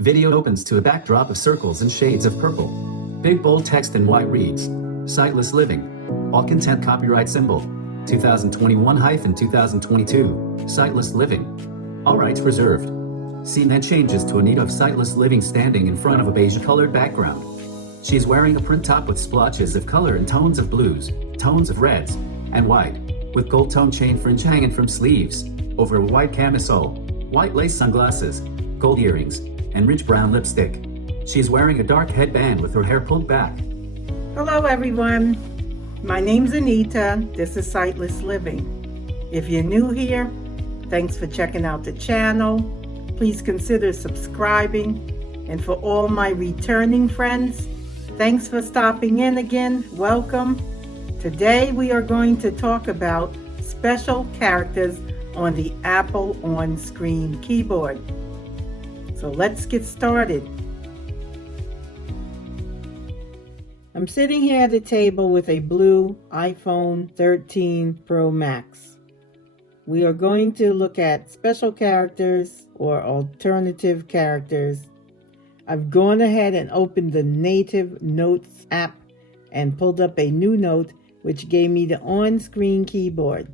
Video opens to a backdrop of circles and shades of purple. Big bold text in white reads, Sightless Living. All content copyright symbol, 2021-2022, Sightless Living. All rights reserved. Scene then changes to Anita of Sightless Living standing in front of a beige-colored background. She's wearing a print top with splotches of color in tones of blues, tones of reds, and white, with gold tone chain fringe hanging from sleeves, over a white camisole, white lace sunglasses, gold earrings, and rich brown lipstick. She's wearing a dark headband with her hair pulled back. Hello everyone, my name's Anita. This is Sightless Living. If you're new here, thanks for checking out the channel. Please consider subscribing. And for all my returning friends, thanks for stopping in again. Welcome. Today we are going to talk about special characters on the Apple on-screen keyboard. So let's get started. I'm sitting here at the table with a blue iPhone 13 Pro Max. We are going to look at special characters or alternative characters. I've gone ahead and opened the native Notes app and pulled up a new note which gave me the on-screen keyboard.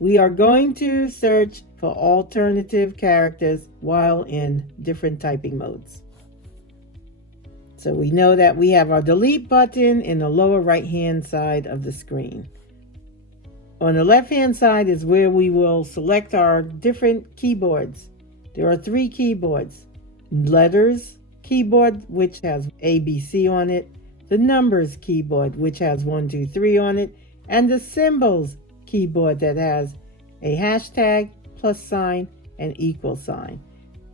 We are going to search for alternative characters while in different typing modes. So we know that we have our delete button in the lower right hand side of the screen. On the left hand side is where we will select our different keyboards. There are 3 keyboards. Letters keyboard, which has ABC on it, the numbers keyboard, which has 1, 2, 3 on it, and the symbols keyboard that has a hashtag, plus sign, and equal sign.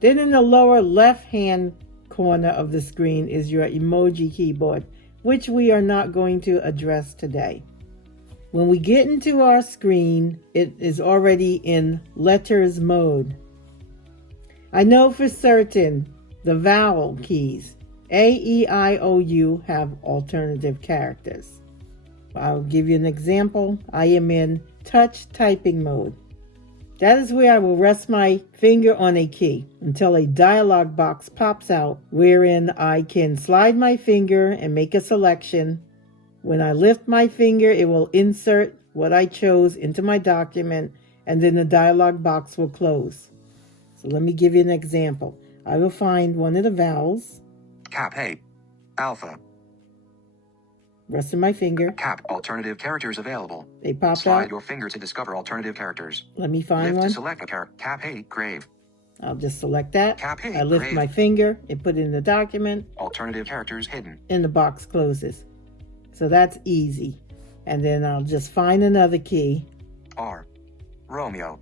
Then in the lower left hand corner of the screen is your emoji keyboard, which we are not going to address today. When we get into our screen, it is already in letters mode. I know for certain the vowel keys, A, E, I, O, U, have alternative characters. I'll give you an example. I am in touch typing mode. That is where I will rest my finger on a key until a dialog box pops out wherein I can slide my finger and make a selection. When I lift my finger, it will insert what I chose into my document, and then the dialog box will close. So let me give you an example. I will find one of the vowels. Cap A. Alpha. Resting my finger. Cap. Alternative characters available. They pop Slide out. your finger to discover alternative characters. Let me find Lift one. to select a character. Cap A. Grave. I'll just select that. Cap A. I lift Grave. my finger and put it in the document, Alternative characters hidden. and the box closes. So that's easy. And then I'll just find another key. R. Romeo.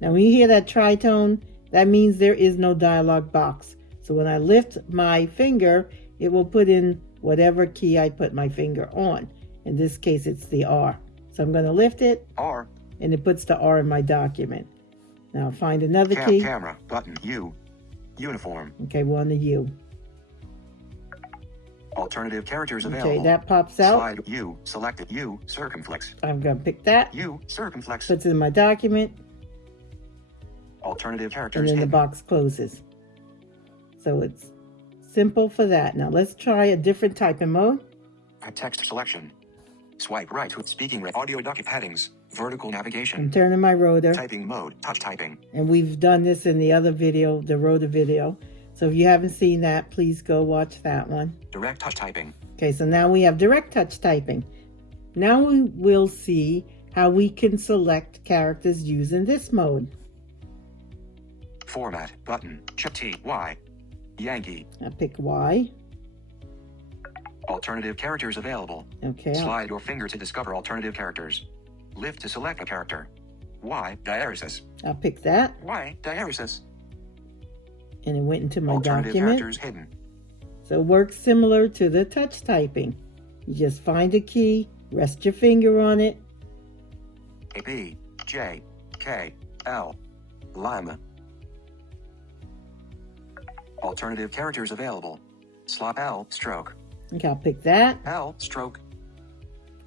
Now when you hear that tritone, that means there is no dialog box. So when I lift my finger, it will put in whatever key I put my finger on. In this case, it's the R. So I'm going to lift it, R. and it puts the R in my document. Now I'll find another Cap. key. Camera. Button. U. Uniform. Okay, we're on the U. Alternative characters available. Okay, that pops out. Slide U. Selected U. Circumflex. I'm going to pick that. U. Circumflex. Puts it in my document, Alternative and characters then the hidden. box closes. So it's simple for that. Now let's try a different typing mode. Text selection. Swipe right with speaking rate. Audio docket headings. Vertical I'm navigation. turning my rotor. Typing mode. Touch typing. And we've done this in the other video, the rotor video. So if you haven't seen that, please go watch that one. Direct touch typing. Okay, so now we have direct touch typing. Now we will see how we can select characters using this mode. Format. Button. Check T. Y. Yankee. I pick Y. Alternative characters available. Okay, Slide your finger to discover alternative characters. Lift to select a character. Y. Diacritics. I'll pick that. Y. Diacritics. And it went into my Alternative document. characters hidden. So it works similar to the touch typing. You just find a key, rest your finger on it. A. B. J. K. L. Lima. Alternative characters available. Slot L. Stroke. Okay, I'll pick that. L. Stroke.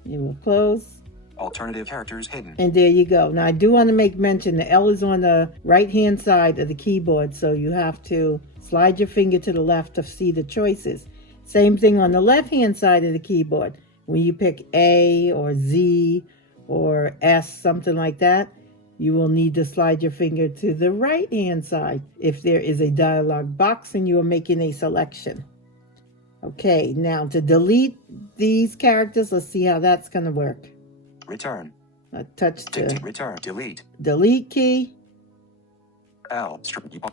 It will close. Alternative characters hidden. And there you go. Now I do want to make mention the L is on the right hand side of the keyboard, so you have to slide your finger to the left to see the choices. Same thing on the left hand side of the keyboard. When you pick A or Z or S, something like that, you will need to slide your finger to the right hand side if there is a dialog box and you are making a selection. Okay, now to delete these characters, let's see how that's going to work. Return. I touch the Return. Delete. delete key, L.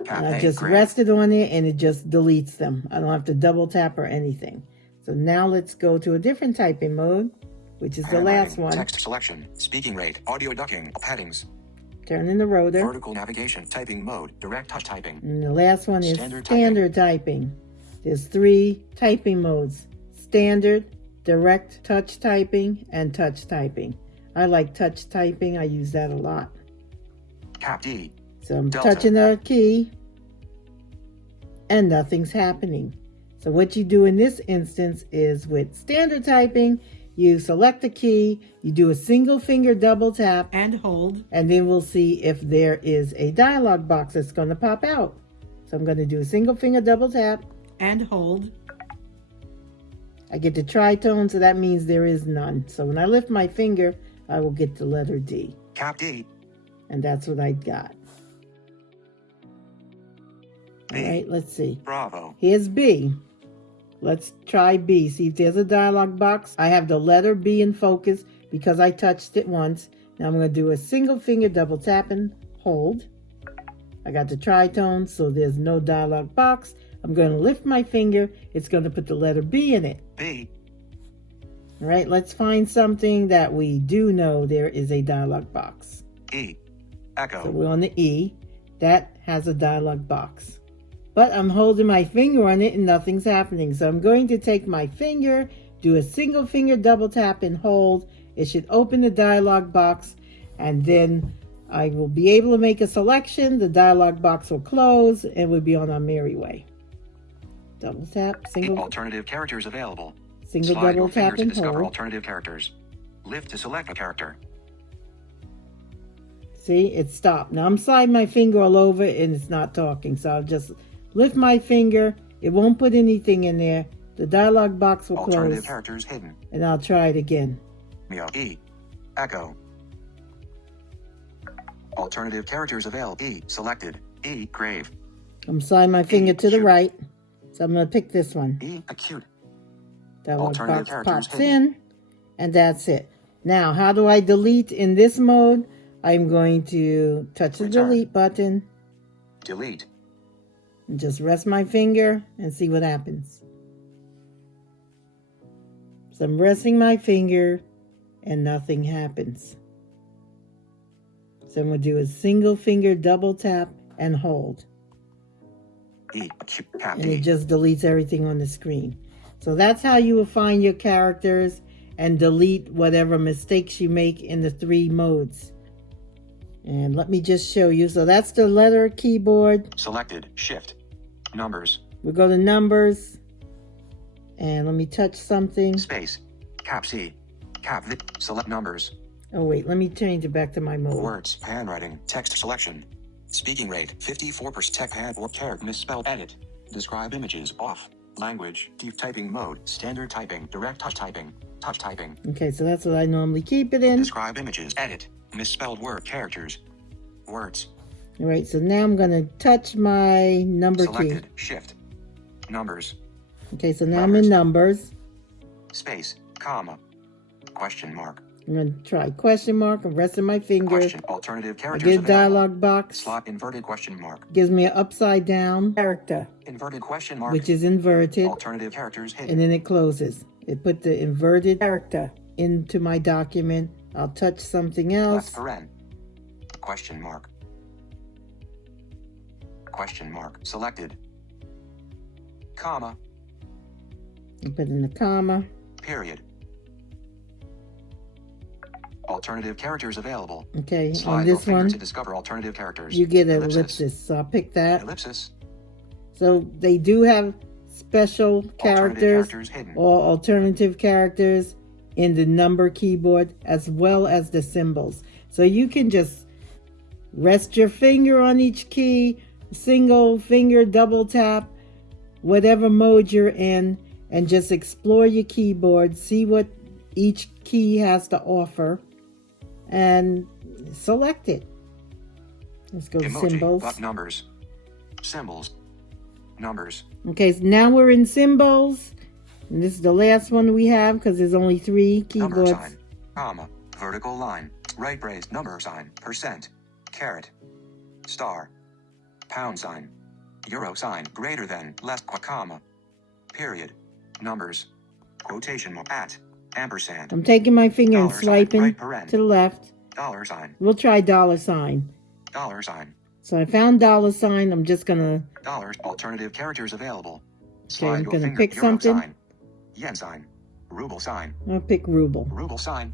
and I just rested on it and it just deletes them. I don't have to double tap or anything. So now let's go to a different typing mode, which is the last one. Text selection. Speaking rate. Audio ducking. Headings. Turn in the rotor. Vertical navigation. Typing mode. Direct touch typing. And the last one is Standard typing. There's 3 typing modes: standard, direct touch typing, and touch typing. I like touch typing. I use that a lot. Cap D. So I'm Delta. touching the key and nothing's happening. So what you do in this instance is with standard typing, you select the key, you do a single finger double tap and hold, and then we'll see if there is a dialog box that's going to pop out. So I'm going to do a single finger double tap and hold. I get the tritone, so that means there is none. So when I lift my finger, I will get the letter D. Cap D. And that's what I got. B. All right, let's see. Bravo. Here's B. Let's try B. See if there's a dialog box. I have the letter B in focus because I touched it once. Now I'm going to do a single finger double tap and hold. I got the tritone, so there's no dialog box. I'm going to lift my finger. It's going to put the letter B in it. B. All right, let's find something that we do know there is a dialog box. E. Echo. So we're on the E. That has a dialog box. But I'm holding my finger on it and nothing's happening. So I'm going to take my finger, do a single finger double tap and hold. It should open the dialog box, and then I will be able to make a selection. The dialog box will close and we'll be on our merry way. Double tap, single. Alternative characters available. Single Slide double your finger tap to and discover hold. alternative characters. Lift to select a character. See, it stopped. Now I'm sliding my finger all over and it's not talking. So I'll just lift my finger. It won't put anything in there. The dialog box will Alternative close. characters hidden. And I'll try it again. Mio. E. Echo. Alternative characters available. E. Selected. E. Grave. I'm sliding my finger to the shoot. right. So I'm going to pick this one. E. Acute. Dialog Alternative box characters pops hidden. in. And that's it. Now, how do I delete in this mode? I'm going to touch the Return. delete button Delete. and just rest my finger and see what happens. So I'm resting my finger and nothing happens. So I'm going to do a single finger double tap and hold. E. Acute. Cap And D. it just deletes everything on the screen. So that's how you will find your characters and delete whatever mistakes you make in the 3 modes. And let me just show you. So that's the letter keyboard. Selected. Shift. Numbers. We'll go to numbers. And let me touch something. Space. Cap C. Cap V. Select numbers. Oh wait, let me change it back to my mode. Words. Handwriting. Text selection. Speaking rate. 54%. Tech hand or character misspelled. Edit. Describe images. Off. Language. Deep typing mode. Standard typing. Direct touch typing. Touch typing. Okay, so that's what I normally keep it in. Describe images. Edit. Misspelled word. Characters. Words. All right, so now I'm going to touch my number Selected. key. Shift. Numbers. Okay, so now I'm in numbers. Space. Comma. Question mark. I'm going to try question mark. I'm resting my finger. Question. Alternative I characters get a available. dialog box. Slot inverted question mark. Gives me an upside down character, Inverted question mark. which is inverted. Alternative characters hidden. And then it closes. It put the inverted character into my document. I'll touch something else. Left paren. Question mark. Question mark. Selected. Comma. And put in a comma. Period. Alternative characters available. Okay, Slide on your this finger one, to discover alternative characters. you get an ellipsis. So I'll pick that. Ellipsis. So they do have special characters Alternative characters hidden. or alternative characters in the number keyboard as well as the symbols. So you can just rest your finger on each key, single finger, double tap, whatever mode you're in, and just explore your keyboard, see what each key has to offer, and select it. Let's go to Emoji, symbols. but numbers. Symbols. Numbers. Okay, so now we're in symbols. And this is the last one we have because there's only 3 Number keyboards. sign. Comma. Vertical line. Right brace. Number sign. Percent. Caret. Star. Pound sign. Euro sign. Greater than. Less. Comma. Period. Numbers. Quotation mark. At. Ampersand. I'm taking my finger and Dollar sign, swiping right paren. to the left. Dollar sign. We'll try dollar sign. Dollar sign. So I found dollar sign. I'm just gonna, Dollars. Alternative characters available. okay, I'm Slide your gonna finger. pick Euro something. sign. Yen sign. Ruble sign. I'll pick ruble. Ruble sign.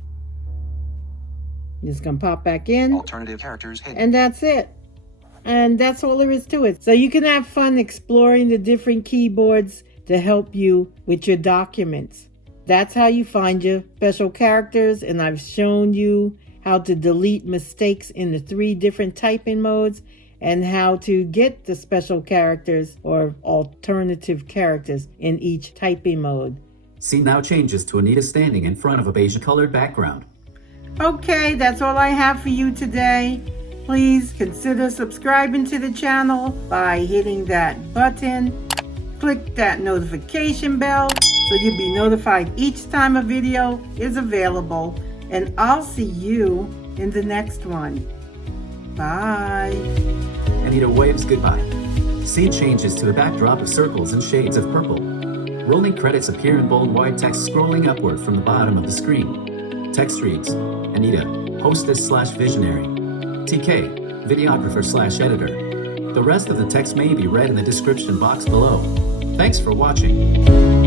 Just gonna pop back in. Alternative characters hidden. And that's it. And that's all there is to it. So you can have fun exploring the different keyboards to help you with your documents. That's how you find your special characters, and I've shown you how to delete mistakes in the 3 different typing modes and how to get the special characters or alternative characters in each typing mode. Scene now changes to Anita standing in front of a beige-colored background. Okay, that's all I have for you today. Please consider subscribing to the channel by hitting that button. Click that notification bell so you'll be notified each time a video is available. And I'll see you in the next one. Bye. Anita waves goodbye. Scene changes to a backdrop of circles and shades of purple. Rolling credits appear in bold white text scrolling upward from the bottom of the screen. Text reads, Anita, hostess/visionary. TK, videographer/editor. The rest of the text may be read in the description box below. Thanks for watching.